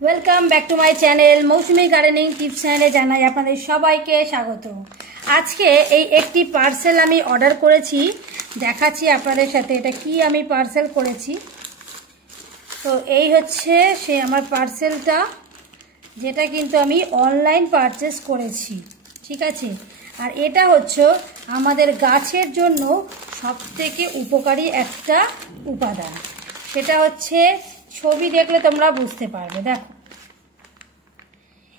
Welcome back to my channel Mousumi gardening tips চ্যানেলে জানাই আপনাদের সবাইকে স্বাগত। আজকে এই একটি পার্সেল আমি অর্ডার করেছি, দেখাচ্ছি আপনাদের সাথে এটা কি আমি পার্সেল করেছি। তো এই হচ্ছে সে আমার পার্সেলটা, যেটা কিন্তু আমি অনলাইন পারচেস করেছি, ঠিক আছে। আর এটা হচ্ছে আমাদের গাছের জন্য সবথেকে উপকারী একটা উপাদান, সেটা হচ্ছে ছবি দেখলে তোমরা বুঝতে পারবে। দেখো,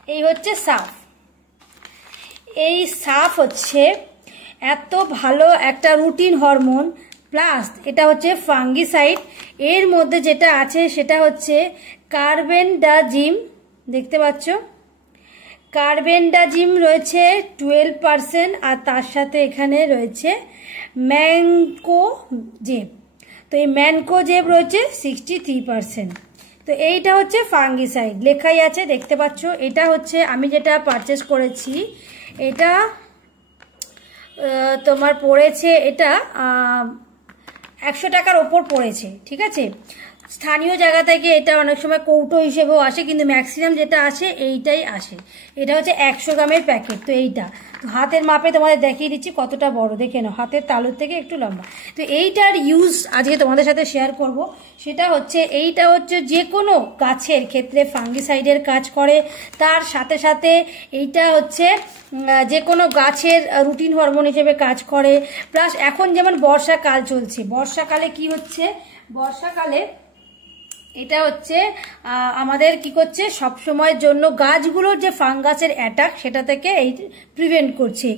এই হচ্ছে সাফ। এই সাফ হচ্ছে এত ভালো একটা রুটিন হরমোন, প্লাস এটা হচ্ছে ফাঙ্গিসাইড। এর মধ্যে যেটা আছে সেটা হচ্ছে কার্বেন্ডাজিম, দেখতে পাচ্ছ কার্বেন্ডাজিম রয়েছে 12%, আর তার সাথে এখানে রয়েছে ম্যানকোজেব। তো এই ম্যানকোজেব রয়েছে 63%। তো এইটা হচ্ছে ফাঙ্গিসাইড, লেখাই আছে দেখতে পাচ্ছ। এটা হচ্ছে আমি যেটা পারচেস করেছি, এটা তোমার পড়েছে, এটা 100 টাকার ওপর পড়েছে, ঠিক আছে। স্থানীয় জায়গা থেকে এটা অনেক সময় কৌটো হিসেবেও আসে, কিন্তু ম্যাক্সিমাম যেটা আসে এইটাই আসে। এটা হচ্ছে 100 গ্রামের প্যাকেট। তো এইটা তো হাতের মাপে তোমাদের দেখিয়ে দিচ্ছি কতটা বড়, দেখে নাও, হাতের তালুর থেকে একটু লম্বা। তো এইটার ইউজ আজকে তোমাদের সাথে শেয়ার করব। সেটা হচ্ছে এইটা হচ্ছে যে কোনো গাছের ক্ষেত্রে ফাঙ্গিসাইডের কাজ করে, তার সাথে সাথে এইটা হচ্ছে যে কোনো গাছের রুটিন হরমোন হিসেবে কাজ করে। প্লাস এখন যেমন বর্ষাকাল চলছে, বর্ষাকালে কি হচ্ছে, বর্ষাকালে এটা হচ্ছে আমাদের কি করছে, সব সময়ের জন্য গাছগুলোর যে ফাঙ্গাসের অ্যাটাক সেটা থেকে এই প্রিভেন্ট করছে।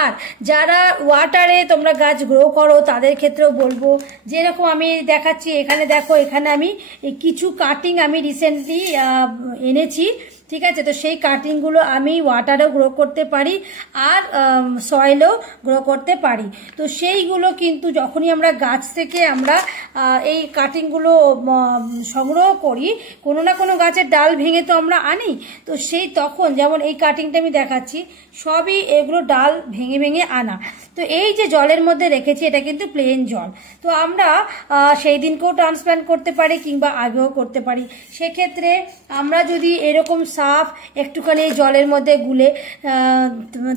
আর যারা ওয়াটারে তোমরা গাছ গ্রো করো তাদের ক্ষেত্রেও বলবো, যেরকম আমি দেখাচ্ছি এখানে, দেখো এখানে আমি কিছু কাটিং আমি রিসেন্টলি এনেছি, ঠিক আছে। তো সেই কাটিংগুলো আমি ওয়াটারেও গ্রো করতে পারি আর সয়েলেও গ্রো করতে পারি। তো সেইগুলো কিন্তু যখনই আমরা গাছ থেকে আমরা এই কাটিংগুলো সংগ্রহ করি, কোনো না কোনো গাছের ডাল ভেঙে তো আমরা আনি, তো সেই তখন যেমন এই কাটিংটা আমি দেখাচ্ছি, সবই এগুলো ডাল ভেঙে ভেঙে আনা। তো এই যে জলের মধ্যে রেখেছি এটা কিন্তু প্লেন জল, তো আমরা সেই দিনকেও ট্রান্সপ্লান্ট করতে পারি কিংবা আগেও করতে পারি। সেক্ষেত্রে আমরা যদি এরকম সাফ একটুখানি জলের মধ্যে গুলে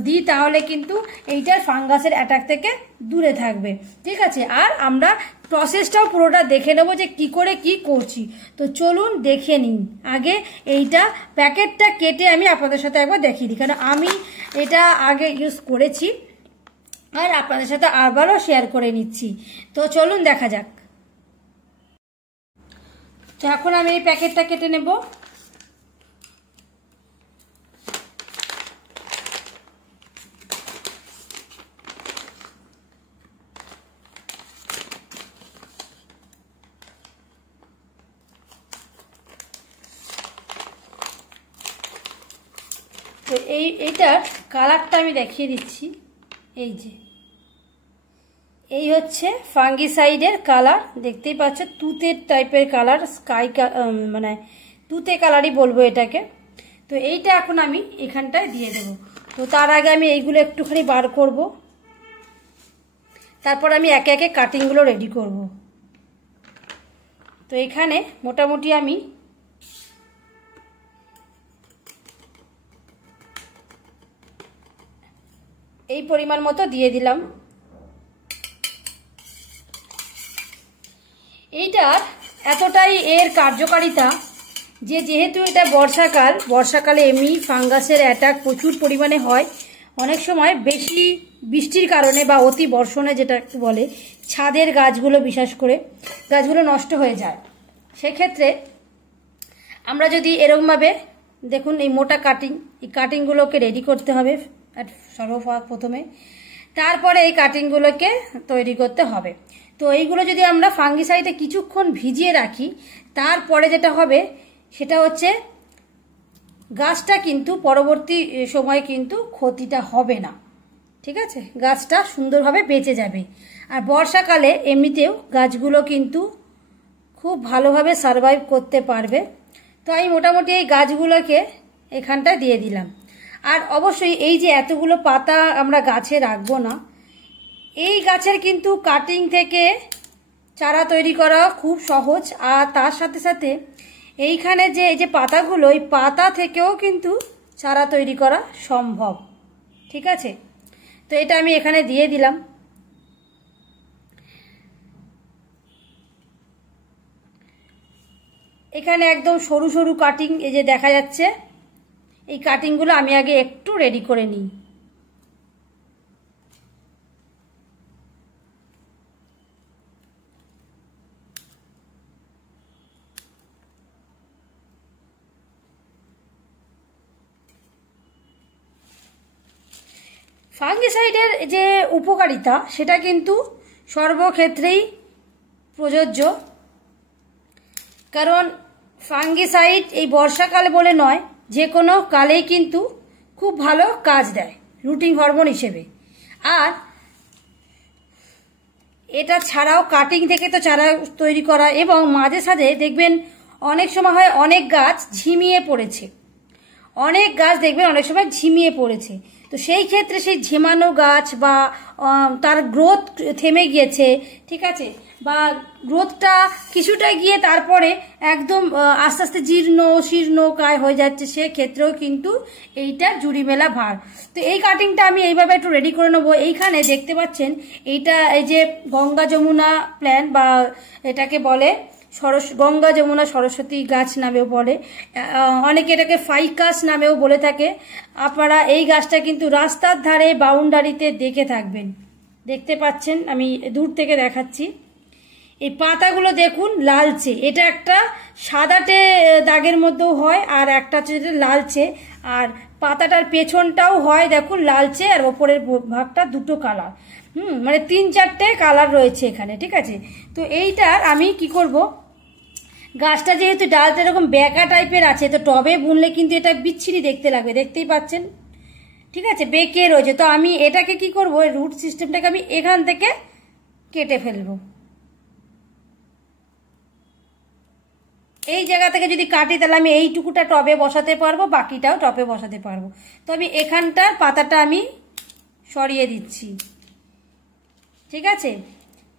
দিই তাহলে কিন্তু এইটার ফাঙ্গাসের অ্যাটাক থেকে দূরে থাকবে, ঠিক আছে। আর আমরা প্রসেসটাও পুরোটা দেখে নেবো যে কি করে কি করছি। তো চলুন দেখে নিন। আগে এইটা প্যাকেটটা কেটে আমি আপনাদের সাথে একবার দেখিয়ে দিই, কারণ আমি এটা আগে ইউজ করেছি আর আপনাদের সাথে আবারও শেয়ার করে নিচ্ছি। তো চলুন দেখা যাক। তো এখন আমি এই প্যাকেটটা কেটে নেব। তো এইটার কালারটা আমি দেখিয়ে দিচ্ছি, এই যে এই হচ্ছে ফাঙ্গিসাইডের কালার, দেখতেই পাচ্ছ তুতের টাইপের কালার, স্কাই মানে তুতে কালারই বলবো এটাকে। তো এইটা এখন আমি এখানটায় দিয়ে দেবো। তো তার আগে আমি এইগুলো একটুখানি বার করব, তারপর আমি একে একে কাটিংগুলো রেডি করব। তো এখানে মোটামুটি আমি এই পরিমাণ মতো দিয়ে দিলাম। এইটার এতটাই এর কার্যকারিতা যে যেহেতু এটা বর্ষাকাল, বর্ষাকালে এমনি ফাঙ্গাসের অ্যাটাক প্রচুর পরিমাণে হয়। অনেক সময় বেশি বৃষ্টির কারণে বা অতি বর্ষণে যেটা বলে, ছাদের গাছগুলো বিশেষ করে গাছগুলো নষ্ট হয়ে যায়। সেক্ষেত্রে আমরা যদি এরকমভাবে, দেখুন এই মোটা কাটিং, এই কাটিংগুলোকে রেডি করতে হবে সর্বপ্রথমে, তারপরে এই কাটিংগুলোকে তৈরি করতে হবে। তো এইগুলো যদি আমরা ফাঙ্গিসাইডে কিছুক্ষণ ভিজিয়ে রাখি, তারপরে যেটা হবে সেটা হচ্ছে গাছটা কিন্তু পরবর্তী সময়ে কিন্তু ক্ষতিটা হবে না, ঠিক আছে। গাছটা সুন্দরভাবে বেঁচে যাবে। আর বর্ষাকালে এমনিতেও গাছগুলো কিন্তু খুব ভালোভাবে সারভাইভ করতে পারবে। তো আমি মোটামুটি এই গাছগুলোকে এখানটায় দিয়ে দিলাম। আর অবশ্যই এই যে এতগুলো পাতা আমরা গাছে রাখবো না, এই গাছের কিন্তু কাটিং থেকে চারা তৈরি করা খুব সহজ। আর তার সাথে সাথে এইখানে যে এই যে পাতাগুলো, এই পাতা থেকেও কিন্তু চারা তৈরি করা সম্ভব। ঠিক আছে, তো এটা আমি এখানে দিয়ে দিলাম। এখানে একদম সরু সরু কাটিং এই যে দেখা যাচ্ছে, এই কাটিংগুলো আমি আগে একটু রেডি করে নিই। ফাঙ্গিসাইডের যে উপকারিতা সেটা কিন্তু সর্বক্ষেত্রেই প্রযোজ্য, কারণ ফাঙ্গিসাইড এই বর্ষাকালে বলে নয়, যে কোনো কালেই কিন্তু খুব ভালো কাজ দেয় রুটিন হরমোন হিসেবে। আর এটা ছাড়াও কাটিং থেকে তো চারা তৈরি করা, এবং মাঝে সাঝে দেখবেন অনেক সময় হয় অনেক গাছ ঝিমিয়ে পড়েছে, অনেক গাছ দেখবেন অনেক সময় ঝিমিয়ে পড়েছে। তো সেই ক্ষেত্রে সেই ঝিমানো গাছ বা তার গ্রোথ থেমে গিয়েছে, ঠিক আছে, বা গ্রোথটা কিছুটা গিয়ে তারপরে একদম আস্তে আস্তে জীর্ণ শীর্ণ কায় হয়ে যাচ্ছে, সেক্ষেত্রেও কিন্তু এইটা জুড়ি মেলা ভার। তো এই কাটিংটা আমি এইভাবে একটু রেডি করে নেবো। এইখানে দেখতে পাচ্ছেন এইটা এই যে গঙ্গা যমুনা প্ল্যান্ট বা এটাকে বলে গঙ্গা যমুনা সরস্বতী গাছ নামেও বলে, অনেকে এটাকে ফাইকাস নামেও বলে থাকে। আপনারা এই গাছটা কিন্তু রাস্তার ধারে বাউন্ডারিতে দেখে থাকবেন। দেখতে পাচ্ছেন, আমি দূর থেকে দেখাচ্ছি। এই পাতাগুলো দেখুন লালচে, এটা একটা সাদাটে দাগের মধ্যেও হয়, আর একটা হচ্ছে লালচে, আর পাতাটার পেছনটাও হয় দেখুন লালচে, আর ওপরের ভাগটা দুটো কালার, মানে 3-4টে কালার রয়েছে এখানে। ঠিক আছে, তো এইটার আমি কি করব, গাছটা যেহেতু ডালটা এরকম বেঁকা টাইপের আছে, তো টবে বুনলে কিন্তু এটা বিচ্ছিরি দেখতে লাগবে, দেখতেই পাচ্ছেন। ঠিক আছে, বেঁকে রয়েছে, তো আমি এটাকে কি করব, রুট সিস্টেমটাকে আমি এখান থেকে কেটে ফেলবো। এই জায়গা থেকে যদি কাটি তাহলে আমি এইটুকুটা টবে বসাতে পারবো, বাকিটাও টবে বসাতে পারবো। তো আমি এখানটার পাতাটা আমি সরিয়ে দিচ্ছি। ঠিক আছে,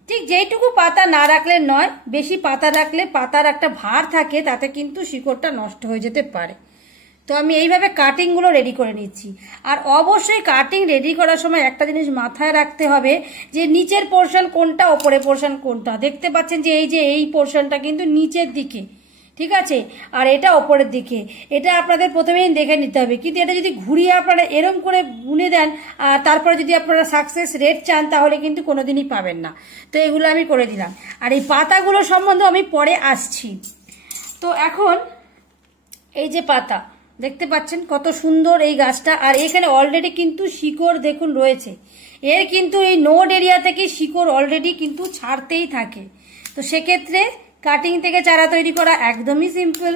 ঠিক যেইটুকু পাতা না রাখলে নয়, বেশি পাতা রাখলে পাতার একটা ভার থাকে, তাতে কিন্তু শিকড়টা নষ্ট হয়ে যেতে পারে। তো আমি এইভাবে কাটিংগুলো রেডি করে নিচ্ছি। আর অবশ্যই কাটিং রেডি করার সময় একটা জিনিস মাথায় রাখতে হবে, যে নিচের পোর্শন কোনটা, ওপরের পোর্শন কোনটা। দেখতে পাচ্ছেন যে এই পোর্শনটা কিন্তু নিচের দিকে, ঠিক আছে, আর এটা ওপরের দিকে। এটা আপনাদের প্রথমেই দেখে নিতে হবে, কিন্তু এটা যদি ঘুরিয়ে আপনারা এরম করে বুনে দেন, আর তারপরে যদি আপনারা সাকসেস রেট চান, তাহলে কিন্তু কোনোদিনই পাবেন না। তো এগুলো আমি করে দিলাম, আর এই পাতাগুলো সম্বন্ধে আমি পরে আসছি। তো এখন এই যে পাতা দেখতে পাচ্ছেন কত সুন্দর এই গাছটা, আর এখানে অলরেডি কিন্তু শিকড় দেখুন রয়েছে। এর কিন্তু এই নোড এরিয়া থেকে শিকড় অলরেডি কিন্তু ছাড়তেই থাকে। তো সেক্ষেত্রে কাটিং থেকে চারা তৈরি করা একদমই সিম্পল,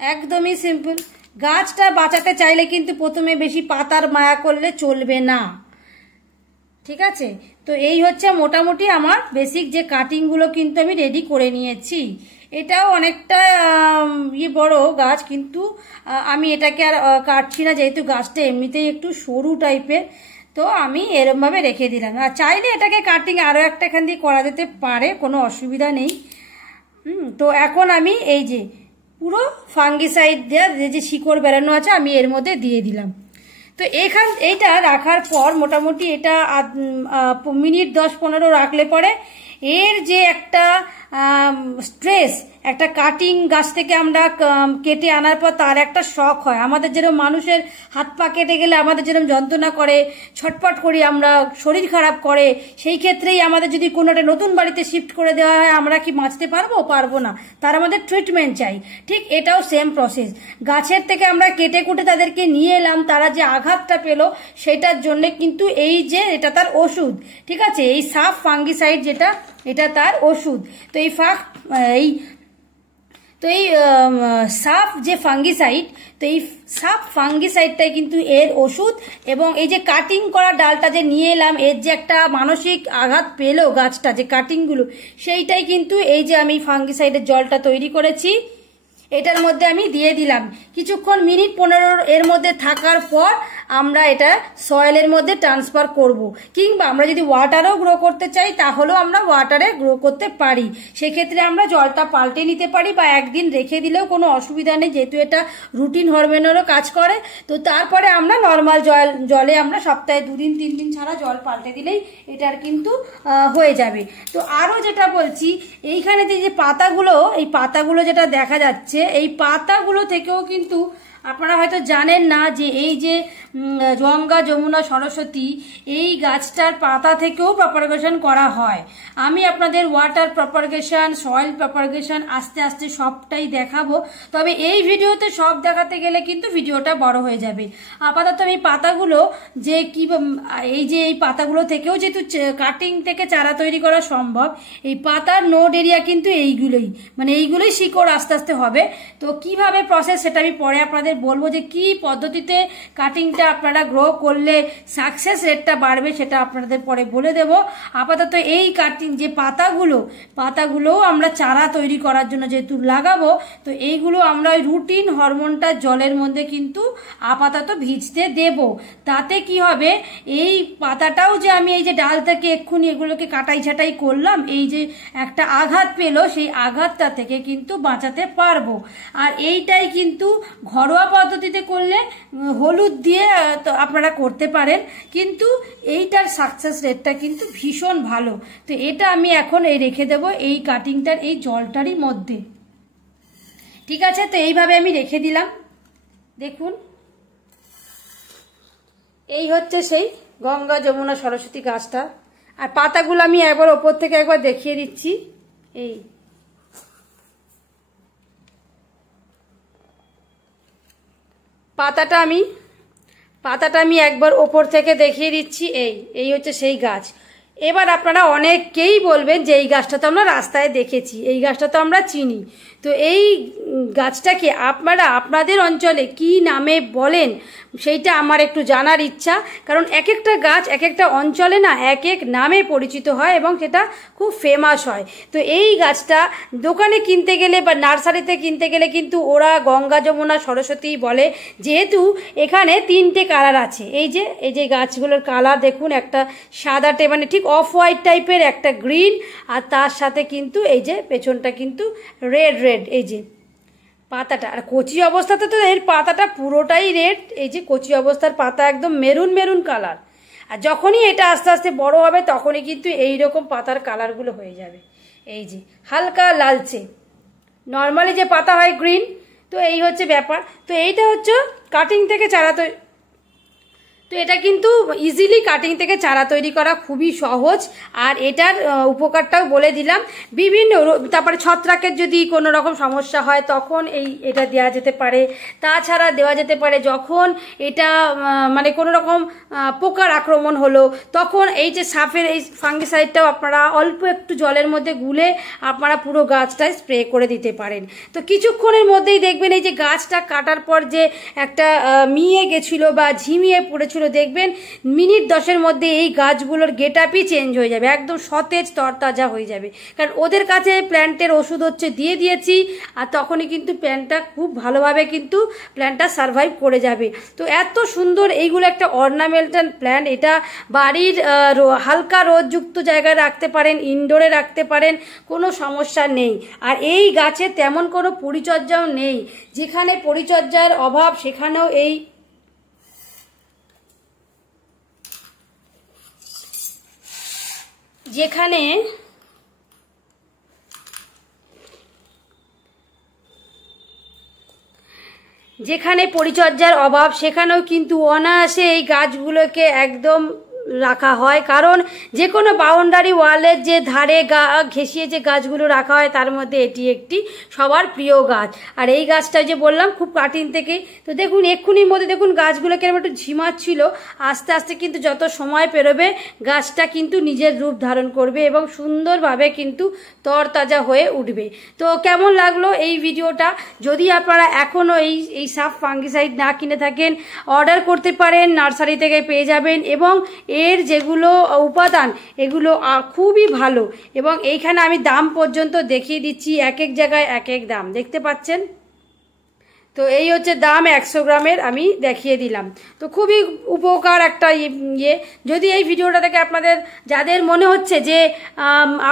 একদমই সিম্পল। গাছটা বাঁচাতে চাইলে কিন্তু প্রথমে বেশি পাতার মায়া করলে চলবে না। ঠিক আছে, তো এই হচ্ছে মোটামুটি আমার বেসিক যে কাটিংগুলো কিন্তু আমি রেডি করে নিয়েছি। এটাও অনেকটা বড় গাছ, কিন্তু আমি এটাকে আর কাটছি না, যেহেতু গাছটা এমনিতেই একটু সরু টাইপের। তো আমি এরমভাবে রেখে দিলাম, আর চাইলে এটাকে কাটিং আরও একটা এখান দিয়ে করা যেতে পারে, কোনো অসুবিধা নেই। তো এখন আমি এই যে পুরো ফাঙ্গিসাইড দেওয়া যে শিকড় বেরানো আছে আমি এর মধ্যে দিয়ে দিলাম। তো এইটা রাখার পর মোটামুটি এটা মিনিট 10-15 রাখলে পরে এর যে একটা স্ট্রেস, একটা কাটিং গাছ থেকে আমরা কেটে আনার পর তার একটা শখ হয়। আমাদের যেরকম মানুষের হাত পা কেটে গেলে আমাদের যেরকম যন্ত্রণা করে, ছটপট করি আমরা, শরীর খারাপ করে, সেই ক্ষেত্রেই আমাদের যদি কোনো একটা নতুন বাড়িতে শিফট করে দেওয়া হয়, আমরা কি বাঁচতে পারবো না, তার আমাদের ট্রিটমেন্ট চাই। ঠিক এটাও সেম প্রসেস। গাছের থেকে আমরা কেটে কুটে তাদেরকে নিয়ে এলাম, তারা যে আঘাতটা পেলো সেটার জন্য কিন্তু এই যে এটা তার ওষুধ। ঠিক আছে, এই সাফ ফাঙ্গিসাইড যেটা, এটা তার ওষুধ। তো এই সাফ যে ফাঙ্গিসাইড, তো এই সাফ ফাঙ্গিসাইডটাই কিন্তু এর ওষুধ। এবং এই যে কাটিং করা ডালটা যে নিয়ে এলাম, এর যে একটা মানসিক আঘাত পেলো গাছটা, যে কাটিংগুলো, সেইটাই কিন্তু এই যে আমি ফাঙ্গিসাইডের জলটা তৈরি করেছি এটার মধ্যে আমি দিয়ে দিলাম। কিছুক্ষণ মিনিট 15 এর মধ্যে থাকার পর আমরা এটা সয়েলের মধ্যে ট্রান্সফার করব, কিংবা আমরা যদি ওয়াটারেও গ্রো করতে চাই তাহলেও আমরা ওয়াটারে গ্রো করতে পারি। সেক্ষেত্রে আমরা জলটা পাল্টে নিতে পারি বা একদিন রেখে দিলেও কোনো অসুবিধা নেই, যেহেতু এটা রুটিন হরমোনেরও কাজ করে। তো তারপরে আমরা নর্মাল জলে আমরা সপ্তাহে 2 দিন 3 দিন ছাড়া জল পাল্টে দিলেই এটার কিন্তু হয়ে যাবে। তো আরও যেটা বলছি, এইখানে যে পাতাগুলো, এই পাতাগুলো যেটা দেখা যাচ্ছে, এই পাতাগুলো থেকেও কিন্তু আপনারা হয়তো জানেন না যে এই যে গঙ্গা যমুনা সরস্বতী এই গাছটার পাতা থেকেও প্রপারগেশন করা হয়। আমি আপনাদের ওয়াটার প্রপারগেশন, সয়েল প্রপারগেশন আস্তে আস্তে সবটাই দেখাবো, তবে এই ভিডিওতে সব দেখাতে গেলে কিন্তু ভিডিওটা বড় হয়ে যাবে। আপাতত আমি পাতাগুলো যে কি, এই পাতাগুলো থেকেও যেহেতু কাটিং থেকে চারা তৈরি করা সম্ভব, এই পাতার নোড এরিয়া কিন্তু এইগুলোই শিকড় আস্তে আস্তে হবে। তো কিভাবে প্রসেস সেটা আমি পরে আপনাদের বলবো, যে কি পদ্ধতিতে কাটিংটা আপনারা গ্রো করলে সাকসেস রেটটা বাড়বে সেটা আপনাদের পরে বলে দেব। আপাতত এই কাটিং যে পাতাগুলো আমরা চারা তৈরি করার জন্য যেহেতু লাগাবো, তো এইগুলো আমরা ওই রুটিন হরমোনটা জলের মধ্যে কিন্তু আপাতত ভিজতে দেব। তাতে কি হবে, এই পাতাটাও যে আমি এই যে ডাল থেকে এক্ষুনি এগুলোকে কাটাই ছাটাই করলাম, এই যে একটা আঘাত পেলো, সেই আঘাতটা থেকে কিন্তু বাঁচাতে পারবো। আর এইটাই কিন্তু ঘরোয়া পদ্ধতিতে করলে হলুদ দিয়ে তো আপনারা করতে পারেন, কিন্তু এইটার সাকসেস রেটটা কিন্তু ভীষণ ভালো। তো এটা আমি এখন রেখে দেব এই কাটিংটার এই জলটারই মধ্যে, ঠিক আছে? তো এইভাবে আমি রেখে দিলাম। দেখুন, এই হচ্ছে সেই গঙ্গা যমুনা সরস্বতী গাছটা। আর পাতাগুলো আমি একবার ওপর থেকে একবার দেখিয়ে দিচ্ছি। এই পাতাটা আমি একবার ওপর থেকে দেখিয়ে দিচ্ছি। এই হচ্ছে সেই গাছ। এবার আপনারা অনেকেই বলবেন যে এই গাছটা তো আমরা রাস্তায় দেখেছি, এই গাছটা তো আমরা চিনি। তো এই গাছটাকে আপনারা আপনাদের অঞ্চলে কি নামে বলেন সেইটা আমার একটু জানার ইচ্ছা, কারণ এক একটা গাছ এক একটা অঞ্চলে না এক এক নামে পরিচিত হয় এবং সেটা খুব ফেমাস হয়। তো এই গাছটা দোকানে কিনতে গেলে বা নার্সারিতে কিনতে গেলে কিন্তু ওরা গঙ্গা যমুনা সরস্বতী বলে, যেহেতু এখানে 3টে কালার আছে। এই যে গাছগুলোর কালার দেখুন, একটা সাদাটে মানে ঠিক অফ হোয়াইট টাইপের, একটা গ্রিন, আর তার সাথে কিন্তু এই যে পেছনটা কিন্তু রেড। এই যে পাতাটা, আর কচি অবস্থাতে তো এর পাতাটা পুরোটাই রেড। এই যে কচি অবস্থার পাতা একদম মেরুন কালার, আর যখনই এটা আস্তে আস্তে বড় হবে তখনই কিন্তু এইরকম পাতার কালারগুলো হয়ে যাবে। এই যে হালকা লালচে, নর্মালি যে পাতা হয় গ্রিন। তো এই হচ্ছে ব্যাপার। তো এইটা হচ্ছে কাটিং থেকে চারা তৈরি। তো এটা কিন্তু ইজিলি কাটিং থেকে চারা তৈরি করা খুবই সহজ। আর এটার উপকারটাও বলে দিলাম। বিভিন্ন তারপরে ছত্রাকের যদি কোনো রকম সমস্যা হয় তখন এটা দেওয়া যেতে পারে। তাছাড়া দেওয়া যেতে পারে যখন এটা মানে কোনো রকম পোকার আক্রমণ হলো, তখন এই যে সাফের এই ফাঙ্গিসাইডটাও আপনারা অল্প একটু জলের মধ্যে গুলে আপনারা পুরো গাছটায় স্প্রে করে দিতে পারেন। তো কিছুক্ষণের মধ্যেই দেখবেন এই যে গাছটা কাটার পর যে একটা মিয়ে গেছিল বা ঝিমিয়ে পড়েছিল, দেখবেন মিনিট 10-এর মধ্যে এই গাছগুলোর গেটআপই চেঞ্জ হয়ে যাবে, একদম সতেজ তরতাজা হয়ে যাবে। কারণ ওদের কাছে প্ল্যান্টের ওষুধ হচ্ছে দিয়ে দিয়েছি, আর তখনই কিন্তু প্ল্যান্টটা খুব ভালোভাবে কিন্তু প্ল্যান্টটা সার্ভাইভ করে যাবে। তো এত সুন্দর এইগুলো একটা অর্নামেন্টাল প্ল্যান্ট। এটা বাড়ির হালকা রোদযুক্ত জায়গায় রাখতে পারেন, ইনডোরে রাখতে পারেন, কোনো সমস্যা নেই। আর এই গাছে তেমন কোনো পরিচর্যাও নেই, যেখানে পরিচর্যার অভাব সেখানেও যেখানে পরিচর্যার অভাব সেখানেও কিন্তু অনায়াসে এই গাছগুলোকে একদম রাখা হয়। কারণ যে কোনো বাউন্ডারি ওয়ালের যে ধারে ঘেঁষিয়ে যে গাছগুলো রাখা হয় তার মধ্যে এটি একটি সবার প্রিয় গাছ। আর এই গাছটা যে বললাম খুব কাটিং থেকে। তো দেখুন এক্ষুনির মধ্যে দেখুন গাছগুলো কেরম একটু ঝিমাচ্ছিল, আস্তে আস্তে কিন্তু যত সময় পেরোবে গাছটা কিন্তু নিজের রূপ ধারণ করবে এবং সুন্দরভাবে কিন্তু তরতাজা হয়ে উঠবে। তো কেমন লাগলো এই ভিডিওটা? যদি আপনারা এখনও এই সাফ ফাঙ্গিসাইড না কিনে থাকেন, অর্ডার করতে পারেন, নার্সারি থেকে পেয়ে যাবেন। এবং এর যেগুলো উপাদান এগুলো খুবই ভালো, এবং এইখানে আমি দাম পর্যন্ত দেখিয়ে দিচ্ছি, এক এক জায়গায় এক এক দাম দেখতে পাচ্ছেন। তো এই হচ্ছে দাম 100 গ্রামের আমি দেখিয়ে দিলাম। তো খুবই উপকার একটা ইয়ে। যদি এই ভিডিওটা থেকে আপনাদের যাদের মনে হচ্ছে যে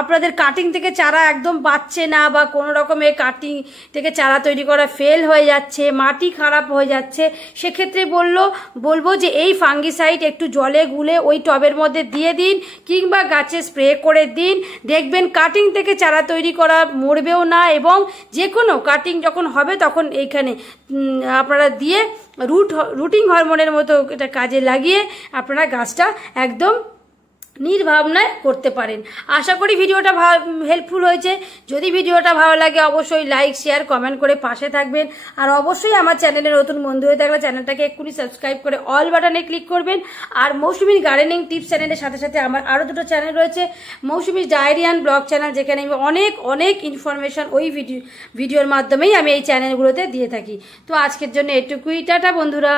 আপনাদের কাটিং থেকে চারা একদম বাঁচছে না বা কোনো রকমের কাটিং থেকে চারা তৈরি করা ফেল হয়ে যাচ্ছে, মাটি খারাপ হয়ে যাচ্ছে, সেক্ষেত্রে বলবো যে এই ফাঙ্গিসাইড একটু জলে গুলে ওই টবের মধ্যে দিয়ে দিন কিংবা গাছে স্প্রে করে দিন। দেখবেন কাটিং থেকে চারা তৈরি করা মরবেও না, এবং যে কোনো কাটিং যখন হবে তখন এইখানে আপনারা দিয়ে রুটিং হরমোনের মতো এটা কাজে লাগিয়ে আপনারা গাছটা একদম নির্ভাবনায় করতে পারেন। আশা করি ভিডিওটা হেল্পফুল হয়েছে। যদি ভিডিওটা ভালো লাগে অবশ্যই লাইক শেয়ার কমেন্ট করে পাশে থাকবেন। আর অবশ্যই আমার চ্যানেলে নতুন বন্ধু হয়ে থাকলে চ্যানেলটাকে এক্ষুনি সাবস্ক্রাইব করে অল বাটনে ক্লিক করবেন। আর মৌসুমীর গার্ডেনিং টিপস চ্যানেলের সাথে সাথে আমার আরও দুটো চ্যানেল রয়েছে, মৌসুমীর ডায়েরি অ্যান্ড ব্লগ চ্যানেল, যেখানে আমি অনেক ইনফরমেশন ওই ভিডিওর মাধ্যমেই আমি এই চ্যানেলগুলোতে দিয়ে থাকি। তো আজকের জন্য এটুকুই, টাটা বন্ধুরা।